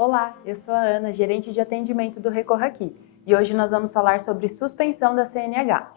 Olá, eu sou a Ana, gerente de atendimento do Recorra Aqui, e hoje nós vamos falar sobre suspensão da CNH.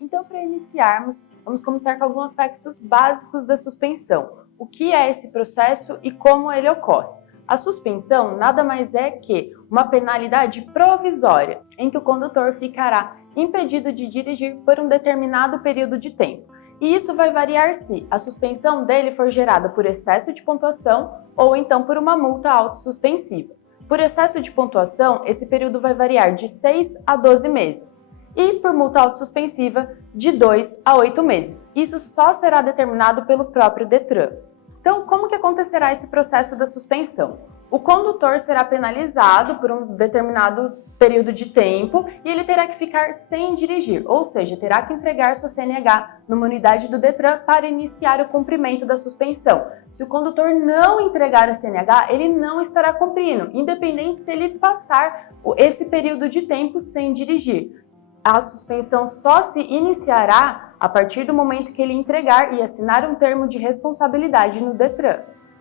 Então, para iniciarmos, vamos começar com alguns aspectos básicos da suspensão. O que é esse processo e como ele ocorre? A suspensão nada mais é que uma penalidade provisória, em que o condutor ficará impedido de dirigir por um determinado período de tempo. E isso vai variar se a suspensão dele for gerada por excesso de pontuação ou então por uma multa autossuspensiva. Por excesso de pontuação, esse período vai variar de 6 a 12 meses. E por multa autossuspensiva, de 2 a 8 meses. Isso só será determinado pelo próprio Detran. Então, como que acontecerá esse processo da suspensão? O condutor será penalizado por um determinado período de tempo e ele terá que ficar sem dirigir, ou seja, terá que entregar sua CNH numa unidade do Detran para iniciar o cumprimento da suspensão. Se o condutor não entregar a CNH, ele não estará cumprindo, independente se ele passar esse período de tempo sem dirigir. A suspensão só se iniciará a partir do momento que ele entregar e assinar um termo de responsabilidade no Detran.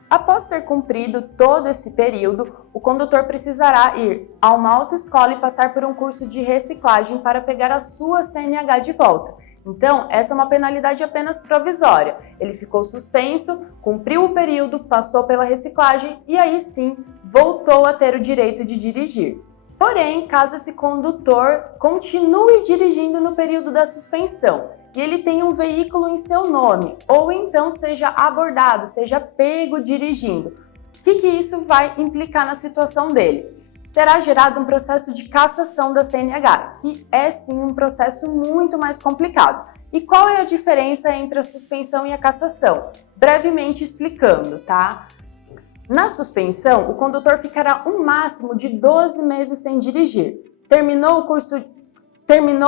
Após ter cumprido todo esse período, o condutor precisará ir a uma autoescola e passar por um curso de reciclagem para pegar a sua CNH de volta. Então, essa é uma penalidade apenas provisória. Ele ficou suspenso, cumpriu o período, passou pela reciclagem e aí sim voltou a ter o direito de dirigir. Porém, caso esse condutor continue dirigindo no período da suspensão e ele tenha um veículo em seu nome, ou então seja abordado, seja pego dirigindo, o que isso vai implicar na situação dele? Será gerado um processo de cassação da CNH, que é sim um processo muito mais complicado. E qual é a diferença entre a suspensão e a cassação? Brevemente explicando, tá? Na suspensão, o condutor ficará um máximo de 12 meses sem dirigir. Terminou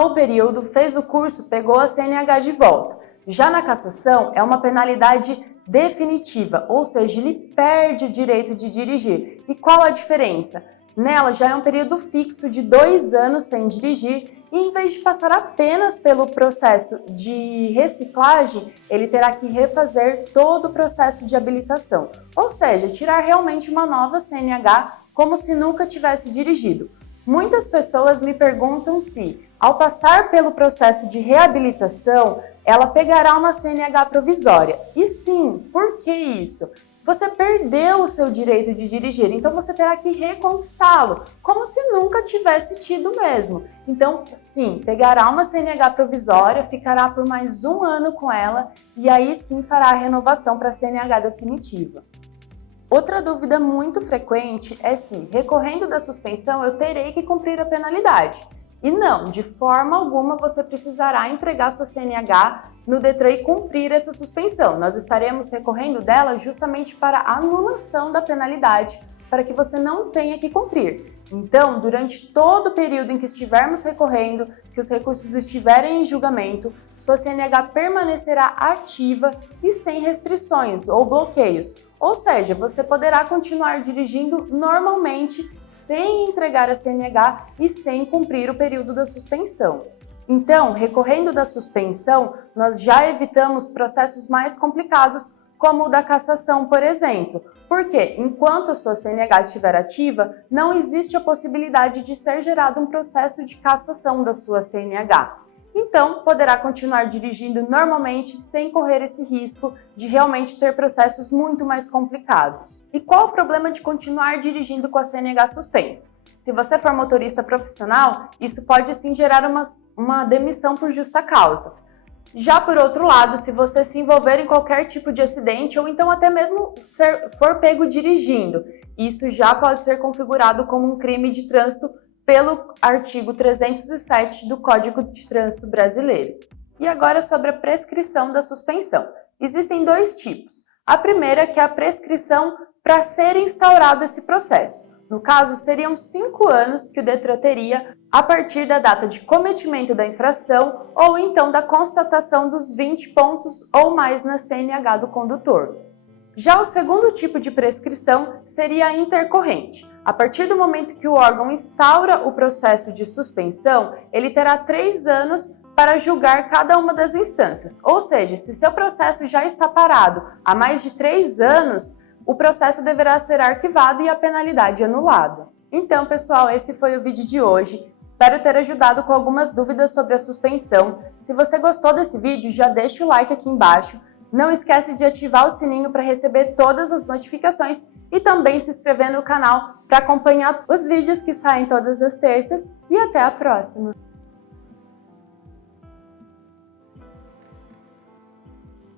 o período, fez o curso, pegou a CNH de volta. Já na cassação, é uma penalidade definitiva, ou seja, ele perde o direito de dirigir. E qual a diferença? Nela já é um período fixo de 2 anos sem dirigir e em vez de passar apenas pelo processo de reciclagem, ele terá que refazer todo o processo de habilitação, ou seja, tirar realmente uma nova CNH como se nunca tivesse dirigido. Muitas pessoas me perguntam se, ao passar pelo processo de reabilitação, ela pegará uma CNH provisória. E sim, por que isso? Você perdeu o seu direito de dirigir, então você terá que reconquistá-lo, como se nunca tivesse tido mesmo. Então, sim, pegará uma CNH provisória, ficará por mais 1 ano com ela e aí sim fará a renovação para a CNH definitiva. Outra dúvida muito frequente é se, recorrendo da suspensão, eu terei que cumprir a penalidade. E não, de forma alguma você precisará entregar sua CNH no Detran e cumprir essa suspensão. Nós estaremos recorrendo dela justamente para a anulação da penalidade, para que você não tenha que cumprir. Então, durante todo o período em que estivermos recorrendo, que os recursos estiverem em julgamento, sua CNH permanecerá ativa e sem restrições ou bloqueios. Ou seja, você poderá continuar dirigindo normalmente sem entregar a CNH e sem cumprir o período da suspensão. Então, recorrendo da suspensão, nós já evitamos processos mais complicados, como o da cassação, por exemplo, porque enquanto a sua CNH estiver ativa, não existe a possibilidade de ser gerado um processo de cassação da sua CNH. Então, poderá continuar dirigindo normalmente sem correr esse risco de realmente ter processos muito mais complicados. E qual o problema de continuar dirigindo com a CNH suspensa? Se você for motorista profissional, isso pode sim gerar uma demissão por justa causa. Já por outro lado, se você se envolver em qualquer tipo de acidente ou então até mesmo for pego dirigindo, isso já pode ser configurado como um crime de trânsito pelo artigo 307 do Código de Trânsito Brasileiro. E agora sobre a prescrição da suspensão. Existem 2 tipos. A primeira que é a prescrição para ser instaurado esse processo. No caso, seriam 5 anos que o Detran teria a partir da data de cometimento da infração ou então da constatação dos 20 pontos ou mais na CNH do condutor. Já o segundo tipo de prescrição seria a intercorrente. A partir do momento que o órgão instaura o processo de suspensão, ele terá 3 anos para julgar cada uma das instâncias. Ou seja, se seu processo já está parado há mais de 3 anos, o processo deverá ser arquivado e a penalidade anulada. Então, pessoal, esse foi o vídeo de hoje. Espero ter ajudado com algumas dúvidas sobre a suspensão. Se você gostou desse vídeo, já deixa o like aqui embaixo. Não esquece de ativar o sininho para receber todas as notificações e também se inscrever no canal para acompanhar os vídeos que saem todas as terças. E até a próxima!